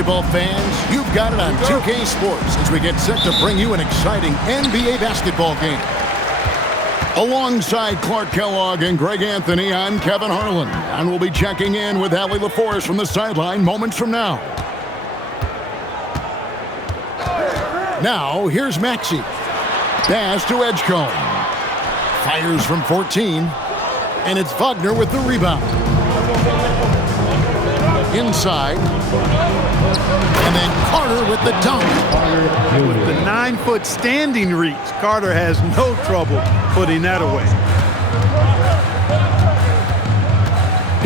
basketball fans, you've got it on 2K Sports as we get set to bring you an exciting NBA basketball game. Alongside Clark Kellogg and Greg Anthony, I'm Kevin Harlan, and we'll be checking in with Allie LaForce from the sideline moments from now. Now, here's Maxey. Pass to Edgecombe. Fires from 14, and it's Wagner with the rebound. Inside, and then Carter with the dunk. With the 9-foot standing reach, Carter has no trouble putting that away.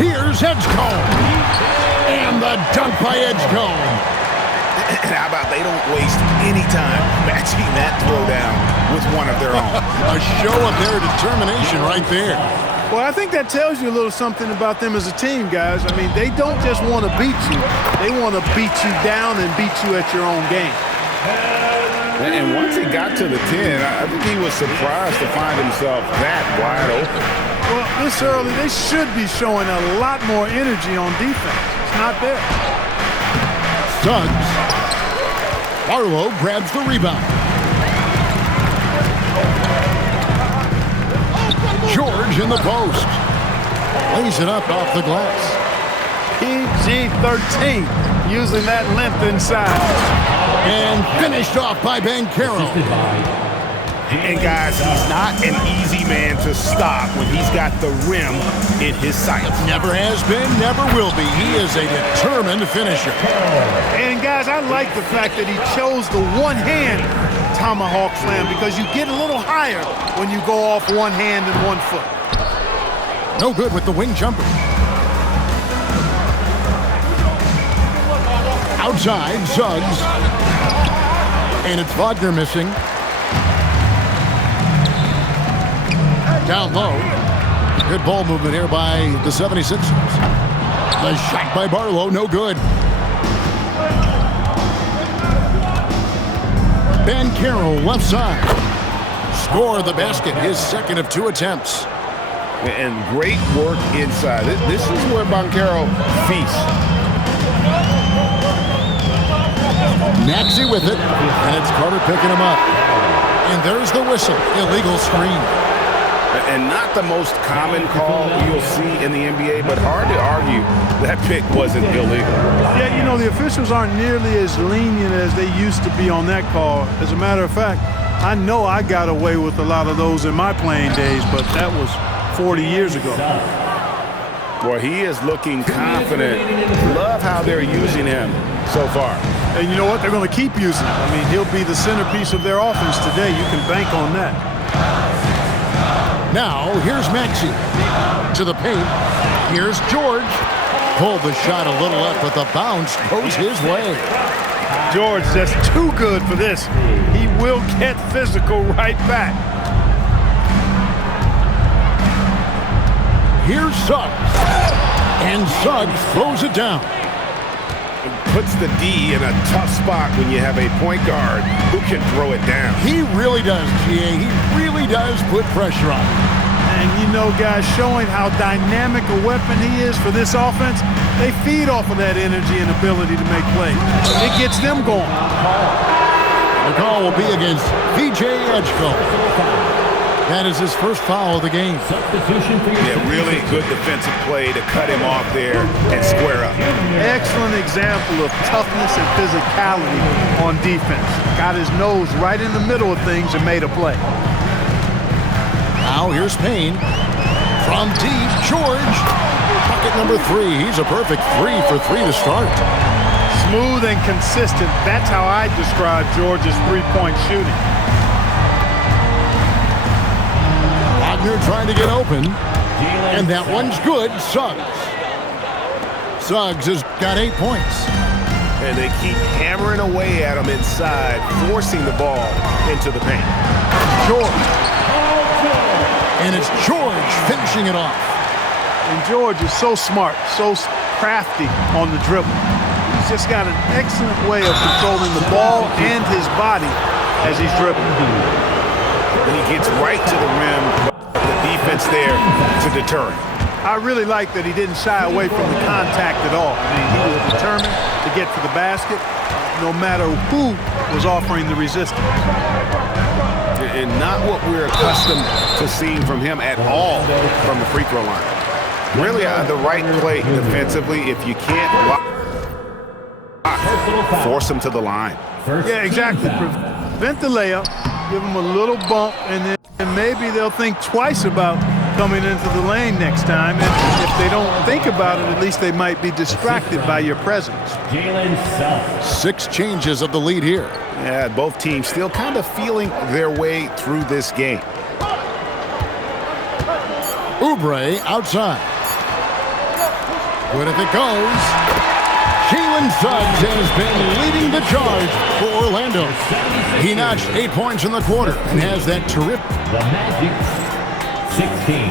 Here's Edgecombe, and the dunk by Edgecombe. How about they don't waste any time matching that throwdown with one of their own? A show of their determination right there. Well, I think that tells you a little something about them as a team, guys. I mean, they don't just want to beat you. They want to beat you down and beat you at your own game. And once he got to the 10, I think he was surprised to find himself that wide open. Well, this early, they should be showing a lot more energy on defense. It's not there. Suggs. Barlow grabs the rebound. George in the post. Lays it up off the glass. PG-13, using that length inside. And finished off by Banchero. And guys, he's not an easy man to stop when he's got the rim in his sights. Never has been, never will be. He is a determined finisher. And guys, I like the fact that he chose the one-hand tomahawk slam because you get a little higher when you go off one hand and 1 foot. No good with the wing jumper. Outside, Suggs. And it's Wagner missing. Down low. Good ball movement here by the 76ers. The shot by Barlow, no good. Banchero left side. Score the basket, his second of 2 attempts. And great work inside. This is where Banchero feasts. Maxey with it, and it's Carter picking him up. And there's the whistle, illegal screen. And not the most common call you'll see in the NBA, but hard to argue that pick wasn't illegal. Yeah, you know, the officials aren't nearly as lenient as they used to be on that call. As a matter of fact, I know I got away with a lot of those in my playing days, but that was 40 years ago. Well, he is looking confident. Love how they're using him so far. And you know what? They're going to keep using him. I mean, he'll be the centerpiece of their offense today. You can bank on that. Now, here's Maxey. To the paint. Here's George. Pulled the shot a little up, but the bounce goes his way. George, that's too good for this. He will get physical right back. Here's Suggs. And Suggs throws it down. Puts the D in a tough spot when you have a point guard who can throw it down. He really does, GA. He really does put pressure on him. And you know, guys, showing how dynamic a weapon he is for this offense, they feed off of that energy and ability to make plays. It gets them going. The call will be against VJ Edgecombe. That is his first foul of the game. Yeah, really good defensive play to cut him off there and square up. Excellent example of toughness and physicality on defense. Got his nose right in the middle of things and made a play. Now here's Payne. From deep, George. Bucket number 3. He's a perfect 3 for 3 to start. Smooth and consistent. That's how I describe George's three-point shooting. Wagner trying to get open. And that one's good. Suggs. Suggs has got 8 points. And they keep hammering away at him inside, forcing the ball into the paint. George. And it's George finishing it off. And George is so smart, so crafty on the dribble. He's just got an excellent way of controlling the ball and his body as he's dribbling. And he gets right to the rim, but the defense there to deter him. I really like that he didn't shy away from the contact at all. I mean, he was determined to get to the basket no matter who was offering the resistance. And not what we're accustomed to seeing from him at all from the free throw line. Really the right play defensively. If you can't block, force him to the line. Yeah, exactly. Prevent the layup, give them a little bump, and then maybe they'll think twice about coming into the lane next time. And if they don't think about it, at least they might be distracted by your presence. Jalen Suggs. 6 changes of the lead here. Yeah, both teams still kind of feeling their way through this game. Oubre outside. Good if it goes. Jalen Suggs has been leading the charge for Orlando. He notched 8 points in the quarter and has that terrific. The Magic, 16.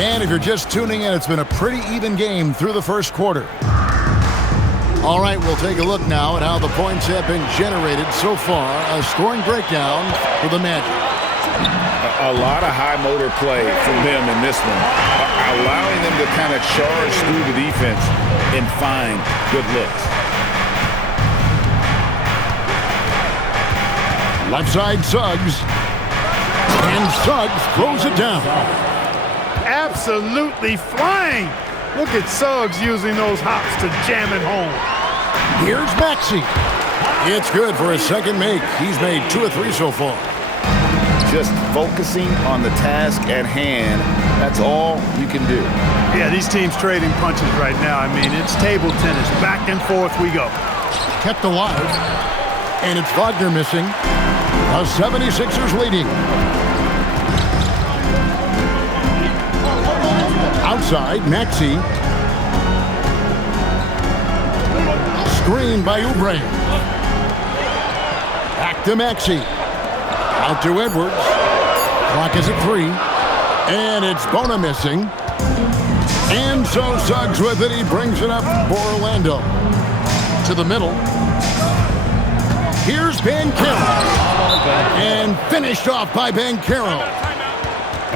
And if you're just tuning in, it's been a pretty even game through the first quarter. All right, we'll take a look now at how the points have been generated so far. A scoring breakdown for the Magic. A lot of high motor play from them in this one, allowing them to kind of charge through the defense and find good looks. Left side Suggs. And Suggs throws it down. Absolutely flying. Look at Suggs using those hops to jam it home. Here's Maxey. It's good for a second make. He's made 2 of 3 so far. Just focusing on the task at hand, that's all you can do. Yeah, these teams trading punches right now. I mean, it's table tennis. Back and forth we go. Kept alive. And it's Wagner missing. The 76ers leading. Outside, Maxey. Screen by Oubre. Back to Maxey. Out to Edwards. Clock is at 3. And it's Bona missing. And so Suggs with it. He brings it up for Orlando. To the middle. Here's Banchero. And finished off by Banchero.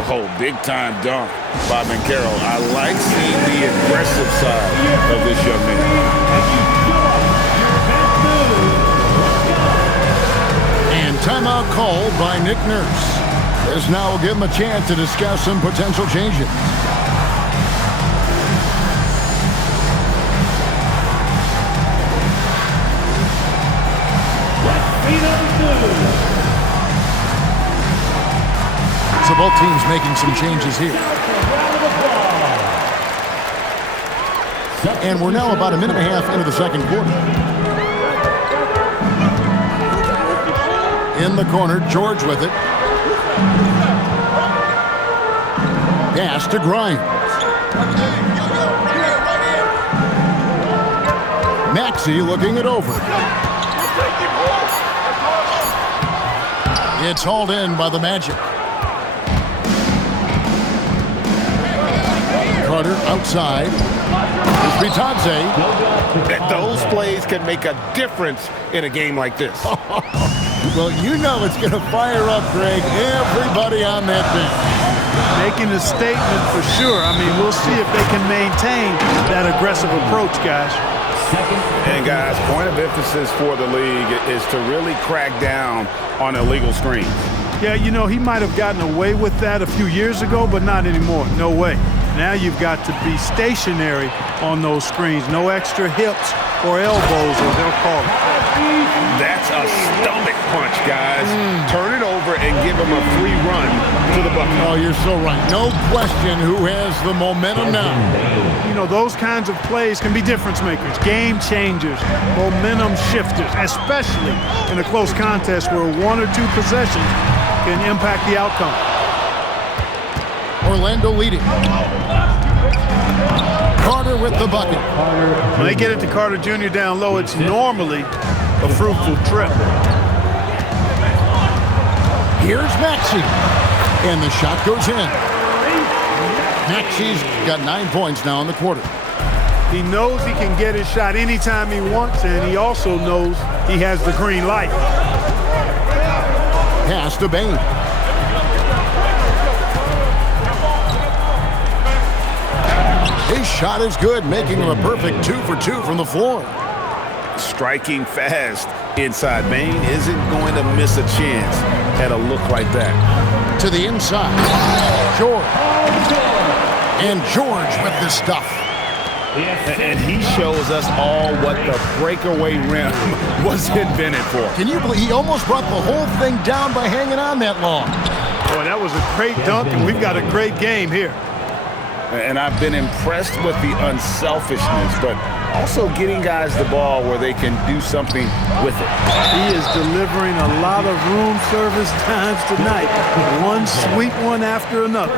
Oh, big-time dunk by Banchero. I like seeing the aggressive side of this young man. And timeout called by Nick Nurse. This now will give him a chance to discuss some potential changes. So both teams making some changes here. And we're now about a minute and a half into the second quarter. In the corner, George with it. Pass to Grimes. Maxey looking it over. It's hauled in by the Magic. Carter outside. It's Bitadze. Those plays can make a difference in a game like this. Well, you know it's going to fire up, Greg, everybody on that bench. Making a statement for sure. I mean, we'll see if they can maintain that aggressive approach, guys. And guys, point of emphasis for the league is to really crack down on illegal screens. Yeah, you know, he might have gotten away with that a few years ago, but not anymore. No way. Now you've got to be stationary on those screens. No extra hips or elbows, or they'll call it. That's a stomach punch, guys. Turn it over and give him a free run to the bucket. Oh, you're so right. No question who has the momentum now. You know, those kinds of plays can be difference makers, game changers, momentum shifters, especially in a close contest where 1 or 2 possessions can impact the outcome. Orlando leading. Carter with the bucket. When they get it to Carter Jr. down low, it's normally a fruitful trip. Here's Maxey. And the shot goes in. Maxey's got 9 points now in the quarter. He knows he can get his shot anytime he wants, and he also knows he has the green light. Pass to Bane. His shot is good, making him a perfect 2 for 2 from the floor. Striking fast inside. Bane isn't going to miss a chance at a look like that. To the inside. George. And George with the stuff. And he shows us all what the breakaway rim was invented for. Can you believe he almost brought the whole thing down by hanging on that long? Boy, that was a great dunk, and we've got a great game here. And I've been impressed with the unselfishness, but also getting guys the ball where they can do something with it. He is delivering a lot of room service times tonight. One sweet one after another.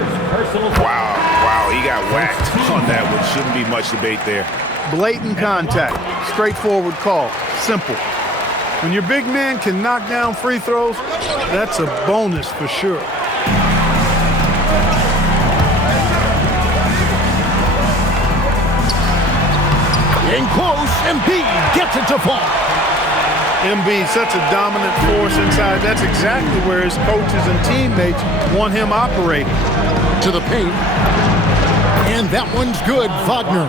Wow, he got whacked on that one. Shouldn't be much debate there. Blatant contact, straightforward call, simple. When your big man can knock down free throws, that's a bonus for sure. In close, Embiid gets it to fall. Embiid, such a dominant force inside. That's exactly where his coaches and teammates want him operating. To the paint. And that one's good, Wagner.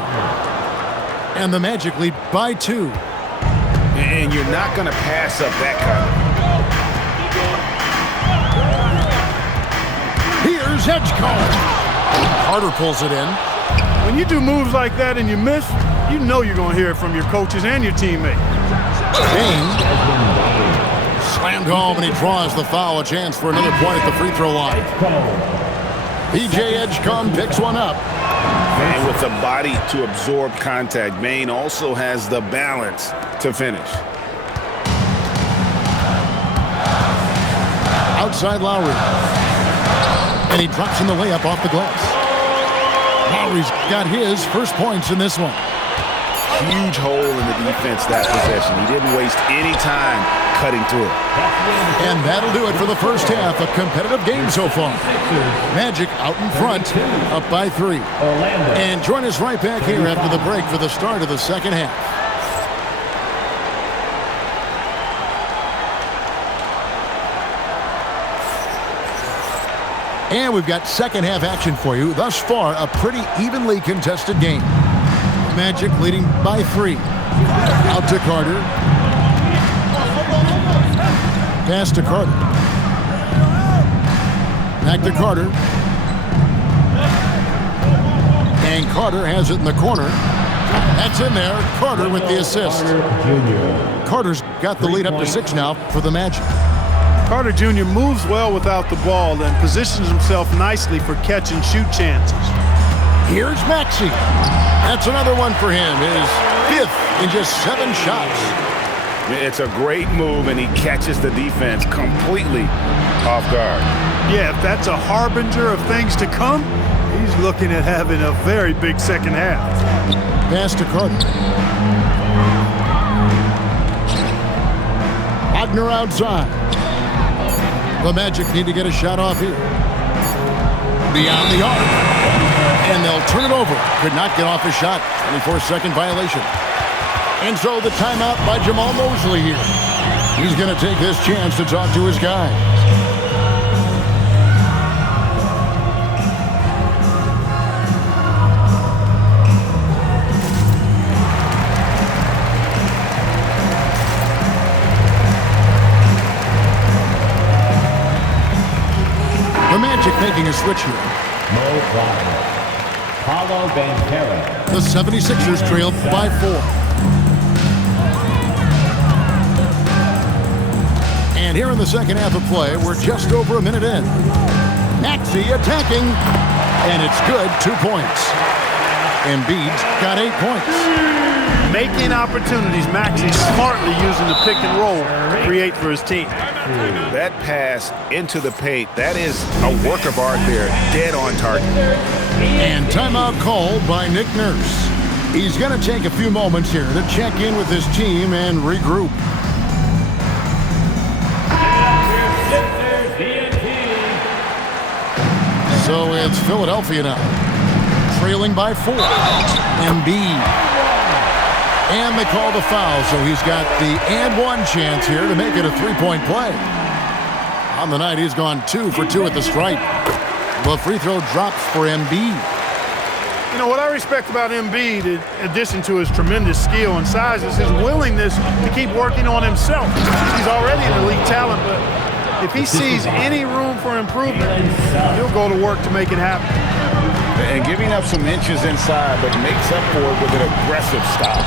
And the Magic lead by 2. And you're not going to pass up that kind. Here's Edgecombe. Carter pulls it in. When you do moves like that and you miss, you know you're going to hear it from your coaches and your teammates. Bane slammed home, and he draws the foul. A chance for another point at the free throw line. P.J. Edgecombe picks one up. And with the body to absorb contact, Bane also has the balance to finish. Outside Lowry. And he drops in the layup off the glass. Lowry's got his first points in this one. Huge hole in the defense that possession. He didn't waste any time cutting through it. And that'll do it for the first half. A competitive game so far. Magic out in front, up by 3. And join us right back here after the break for the start of the second half. And we've got second half action for you. Thus far, a pretty evenly contested game. Magic leading by 3. Out to Carter. Pass to Carter. Back to Carter. And Carter has it in the corner. That's in there. Carter with the assist. Carter's got the lead up to 6 now for the Magic. Carter Jr. moves well without the ball and positions himself nicely for catch and shoot chances. Here's Maxey. That's another one for him. His 5th in just 7 shots. It's a great move, and he catches the defense completely off guard. Yeah, if that's a harbinger of things to come, he's looking at having a very big second half. Pass to Carter. Wagner outside. The Magic need to get a shot off here. Beyond the arc. And they'll turn it over. Could not get off his shot. 24-second violation. And so the timeout by Jamal Mosley here. He's going to take this chance to talk to his guys. The Magic making a switch here. Mo Wagner. Paulo Banchero. The 76ers trail by 4. And here in the second half of play, we're just over a minute in. Maxey attacking, and it's good. 2 points. Embiid's got 8 points. Making opportunities, Maxey smartly using the pick and roll to create for his team. That pass into the paint, that is a work of art there, dead on target. And timeout called by Nick Nurse. He's going to take a few moments here to check in with his team and regroup. So it's Philadelphia now, trailing by 4. Embiid. And they call the foul, so he's got the and 1 chance here to make it a 3-point play. On the night, he's gone 2 for 2 at the stripe. The free throw drops for Embiid. You know, what I respect about Embiid, in addition to his tremendous skill and size, is his willingness to keep working on himself. He's already an elite talent, but if he sees any room for improvement, he'll go to work to make it happen. And giving up some inches inside, but makes up for it with an aggressive stop.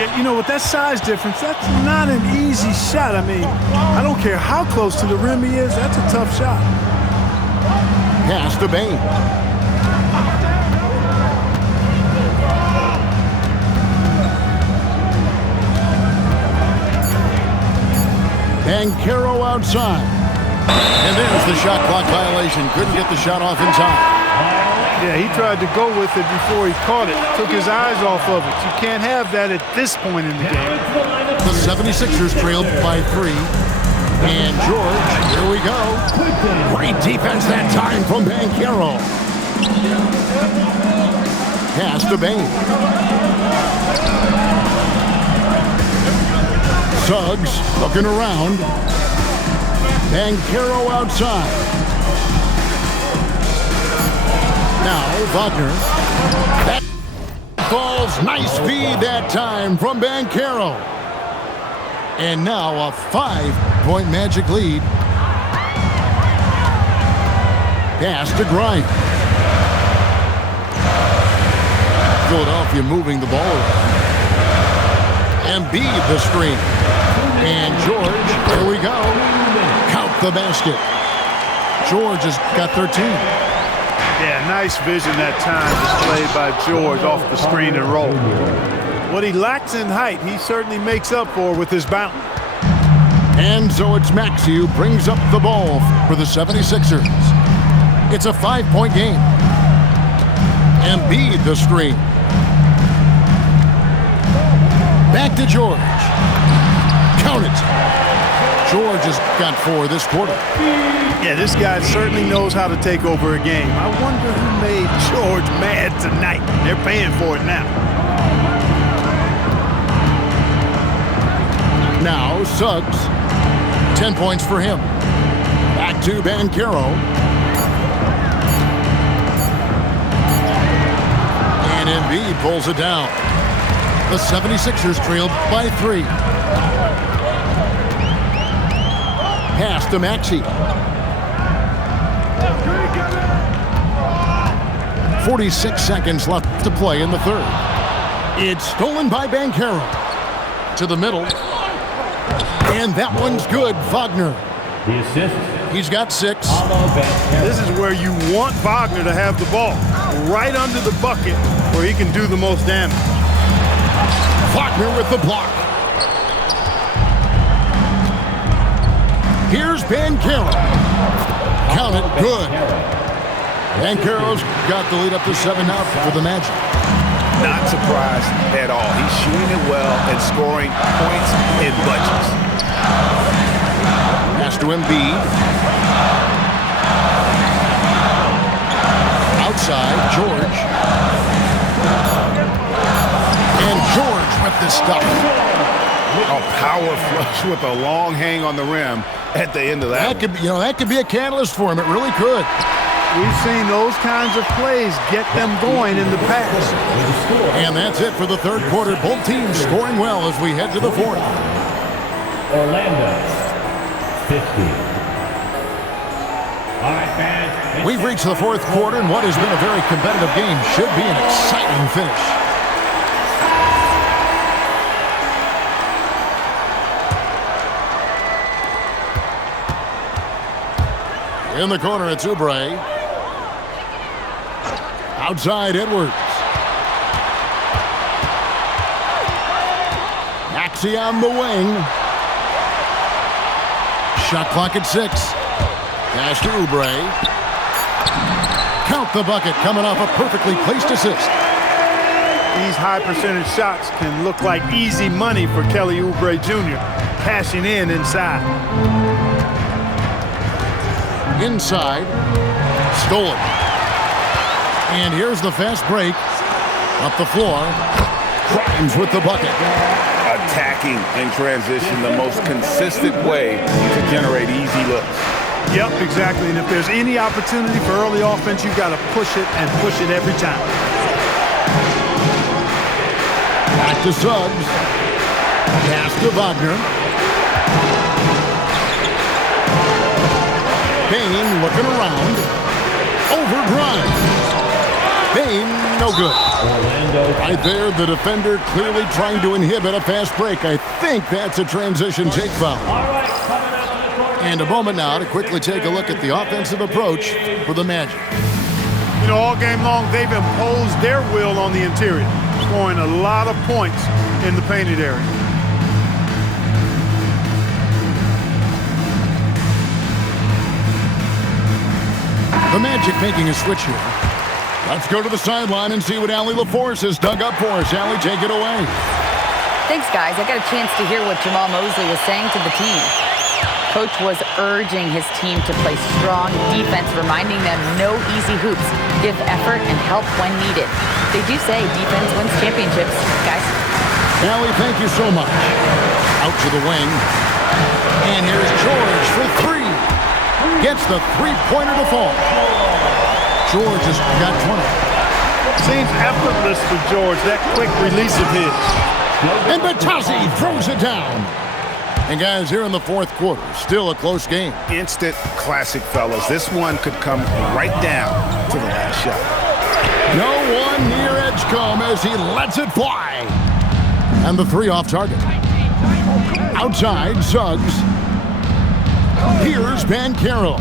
Yeah, you know, with that size difference, that's not an easy shot. I mean, I don't care how close to the rim he is, that's a tough shot. Pass to Bane. Banchero outside. And there's the shot clock violation. Couldn't get the shot off in time. Yeah, he tried to go with it before he caught it. Took his eyes off of it. You can't have that at this point in the game. The 76ers trailed by 3. And George, here we go. Great defense that time from Banchero. Pass to Bane. Suggs looking around. Banchero outside. Now Wagner. That falls. Nice feed that time from Banchero. And now a 5-point Magic lead. Pass to Grimes. Philadelphia moving the ball around. Embiid the screen. And George, here we go. Count the basket. George has got 13. Yeah, nice vision that time displayed by George off the screen and roll. What he lacks in height, he certainly makes up for with his bounce. And so it's Maxey who brings up the ball for the 76ers. It's a 5-point game. Embiid the screen. Back to George. Count it. George has got 4 this quarter. Yeah, this guy certainly knows how to take over a game. I wonder who made George mad tonight. They're paying for it now. Now Suggs. 10 points for him. Back to Banchero. And Embiid pulls it down. The 76ers trailed by 3. Pass to Maxey. 46 seconds left to play in the third. It's stolen by Banchero. To the middle. And that one's good. Wagner. The assist. He's got 6. This is where you want Wagner to have the ball. Right under the bucket where he can do the most damage. Wagner with the block. Here's Banchero. Count it. Good. Banchero's got the lead up to 7 now for the Magic. Not surprised at all. He's shooting it well and scoring points in bunches. Pass to Embiid. Outside, George. And George with the stuff. A power flush with a long hang on the rim at the end of that. That could be a catalyst for him. It really could. We've seen those kinds of plays get them going in the past. And that's it for the third quarter. Both teams scoring well as we head to the fourth. Orlando, 50. All right, fans. We've reached the fourth quarter, and what has been a very competitive game should be an exciting finish. In the corner, it's Oubre. Outside, Edwards. Maxey on the wing. Shot clock at 6. Pass to Oubre. Count the bucket, coming off a perfectly placed assist. These high percentage shots can look like easy money for Kelly Oubre Jr. Cashing in inside. Inside. Stolen. And here's the fast break. Up the floor. Grimes with the bucket. Attacking in transition, the most consistent way to generate easy looks. Yep, exactly. And if there's any opportunity for early offense, you've got to push it and push it every time. Back to Suggs. Pass to Wagner. Payne looking around. Overdrive. Payne, no good. Orlando. Right there, the defender clearly trying to inhibit a fast break. I think that's a transition take foul. All right, coming out on the court. And a moment now to quickly take a look at the offensive approach for the Magic. You know, all game long, they've imposed their will on the interior, scoring a lot of points in the painted area. The Magic making a switch here. Let's go to the sideline and see what Allie LaForce has dug up for us. Allie, take it away. Thanks, guys. I got a chance to hear what Jamal Mosley was saying to the team. Coach was urging his team to play strong defense, reminding them no easy hoops, give effort, and help when needed. They do say defense wins championships, guys. Allie, thank you so much. Out to the wing. And here's George for three. Gets the three-pointer to fall. George has got 20. Seems effortless for George, that quick release of his. And Batazzi throws it down. And guys, here in the fourth quarter, still a close game. Instant classic, fellas. This one could come right down to the last shot. No one near Edgecombe as he lets it fly. And the three off target. Outside, Suggs. Here's Banchero.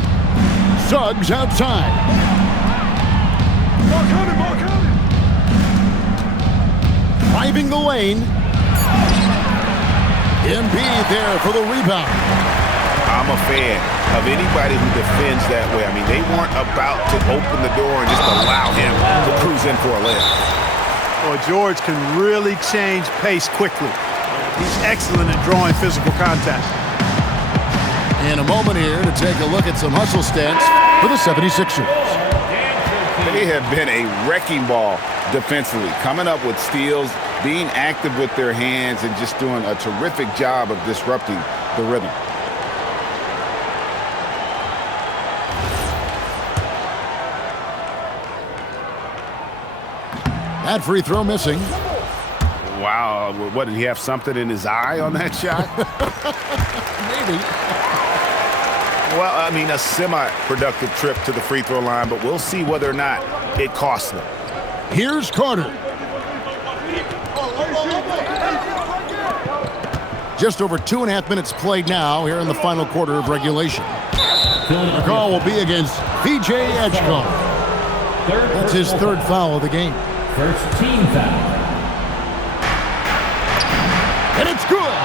Suggs outside. Driving the lane. Embiid there for the rebound. I'm a fan of anybody who defends that way. I mean, they weren't about to open the door and just allow him to cruise in for a layup. Boy, George can really change pace quickly. He's excellent at drawing physical contact. In a moment here to take a look at some hustle stats for the 76ers. They have been a wrecking ball defensively, coming up with steals, being active with their hands, and just doing a terrific job of disrupting the rhythm. That free throw missing. Wow, what, did he have something in his eye on that shot? Maybe. Well, I mean, a semi-productive trip to the free throw line, but we'll see whether or not it costs them. Here's Carter. Just over 2.5 minutes played now here in the final quarter of regulation. The call will be against VJ Edgecombe. That's his third foul of the game. First team foul. And it's good.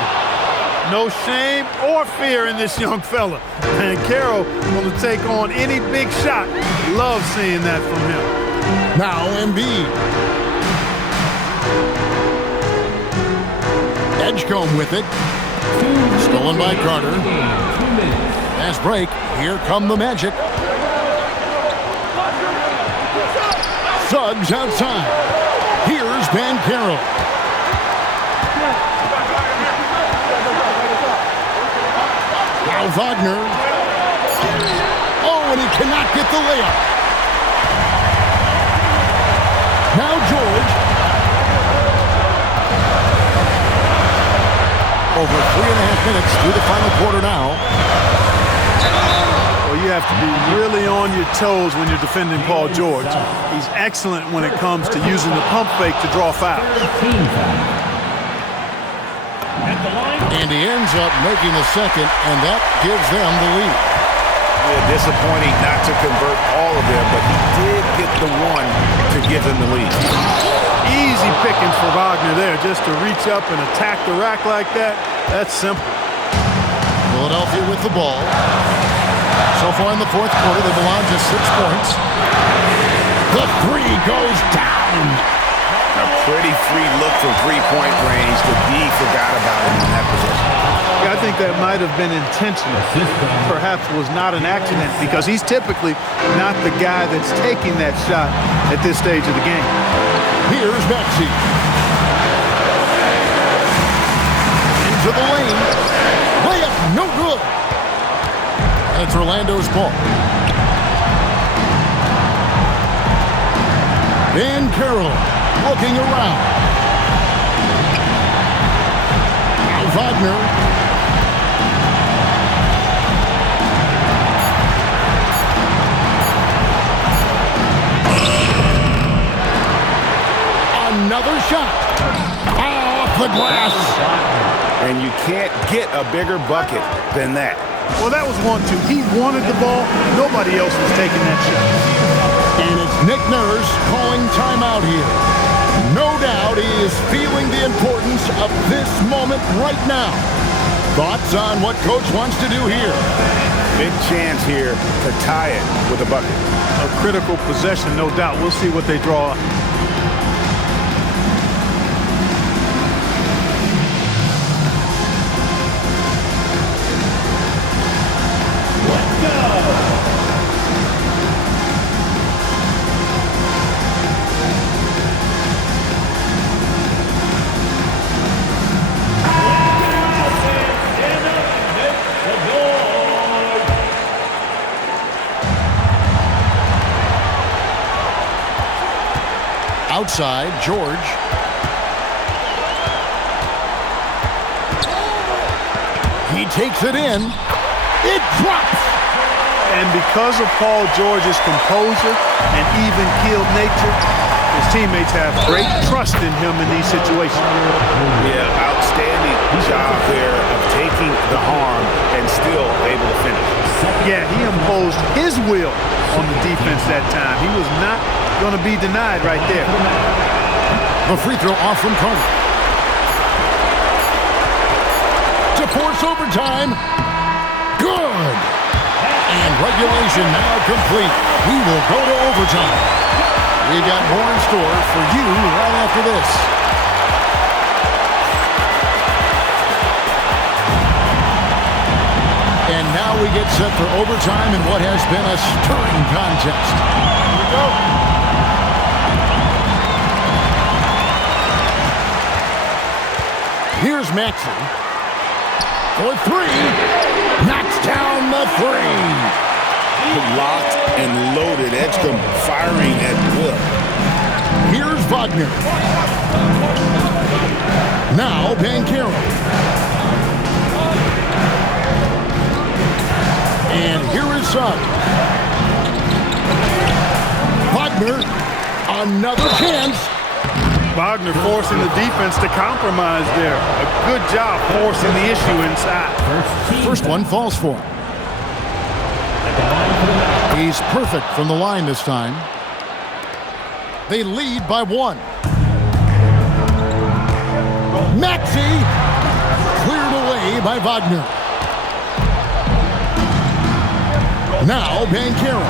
No shame or fear in this young fella. And Carroll going to take on any big shot. Love seeing that from him. Now Embiid. Edgecombe with it. Stolen by Carter. 2 minutes. Fast break. Here come the Magic. Suggs outside. Here's Banchero. Now Wagner. Oh, and he cannot get the layup. Now George. Over 3.5 minutes through the final quarter now. Well, you have to be really on your toes when you're defending Paul George. He's excellent when it comes to using the pump fake to draw fouls. Team foul. At the line. And he ends up making the second, and that gives them the lead. Yeah, disappointing not to convert all of them, but he did get the one to give them the lead. Easy pickings for Wagner there, just to reach up and attack the rack like that. That's simple. Philadelphia with the ball. So far in the fourth quarter, they've allowed just 6 points. The three goes down. A pretty free look from three-point range. The D forgot about him in that position. I think that might have been intentional. Perhaps was not an accident because he's typically not the guy that's taking that shot at this stage of the game. Here's Maxey. Into the lane. Layup, no good. And it's Orlando's ball. Banchero looking around. Wagner. Another shot. Off the glass. And you can't get a bigger bucket than that. Well, that was 1-2. He wanted the ball. Nobody else was taking that shot. And it's Nick Nurse calling timeout here. No doubt he is feeling the importance of this moment right now. Thoughts on what Coach wants to do here? Big chance here to tie it with a bucket. A critical possession, no doubt. We'll see what they draw up. Outside, George. He takes it in. It drops. And because of Paul George's composure and even-keeled nature, his teammates have great trust in him in these situations. Yeah, outstanding job there of taking the harm and still able to finish. Yeah, he imposed his will on the defense that time. He was not going to be denied right there. The free throw off from Carter. To force overtime. Good. And regulation now complete. We will go to overtime. We got more in store for you right after this. And now we get set for overtime in what has been a stirring contest. Here we go. Here's Maxey. For three. Knocks down the three. Locked and loaded. Edgecombe firing at will. Here's Wagner. Now Banchero. And here is Suggs. Wagner. Another chance. Wagner forcing the defense to compromise there. A good job forcing the issue inside. First one falls for him. He's perfect from the line this time. They lead by one. Maxey cleared away by Wagner. Now Banchero.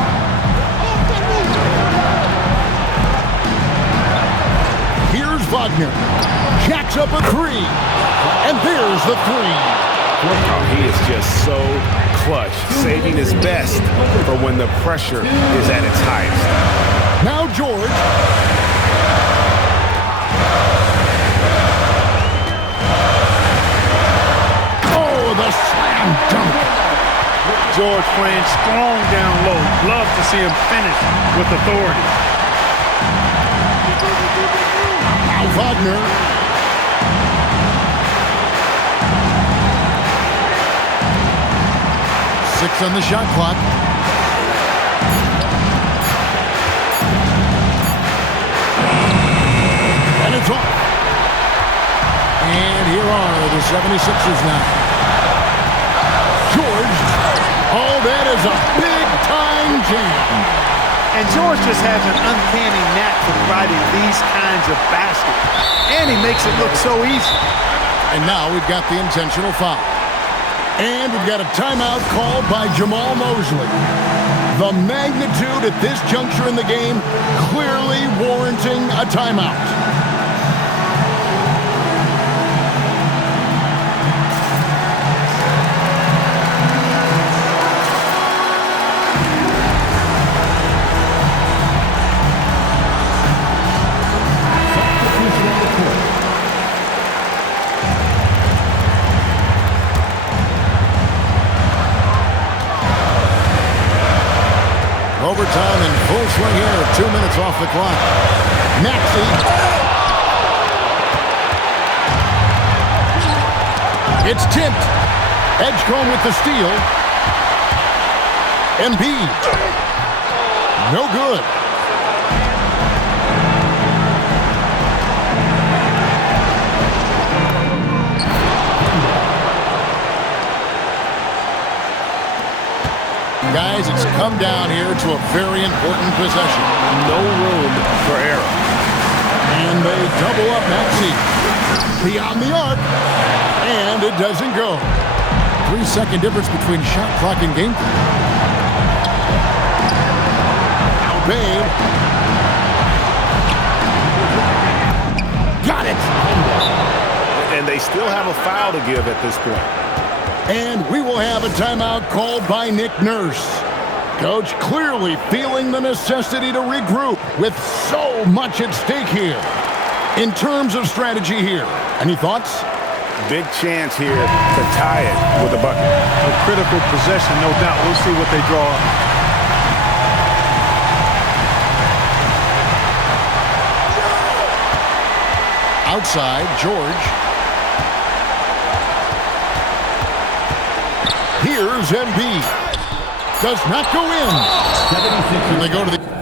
Here's Wagner. Jacks up a three. And there's the three. Oh, he is just so clutch, saving his best for when the pressure is at its highest. Now George. Oh, the slam dunk. George playing strong down low. Love to see him finish with authority. Now Wagner. Six on the shot clock. And it's off. And here are the 76ers now. George. Oh, that is a big-time jam. And George just has an uncanny knack for providing these kinds of baskets. And he makes it look so easy. And now we've got the intentional foul. And we've got a timeout called by Jamahl Mosley. The magnitude at this juncture in the game clearly warranting a timeout. Overtime in full swing here. 2 minutes off the clock. Maxey. It's tipped. Edgecombe with the steal. Embiid. No good. Guys, it's come down here to a very important possession. No room for error. And they double up Maxey. Beyond the arc. And it doesn't go. 3-second difference between shot clock and game clock. Bane. Got it. And they still have a foul to give at this point. And we will have a timeout called by Nick Nurse. Coach clearly feeling the necessity to regroup with so much at stake here. In terms of strategy here, any thoughts? Big chance here to tie it with a bucket. A critical possession, no doubt. We'll see what they draw up. Outside, George. Here's Embiid. Does not go in. 76ers. And they go to the...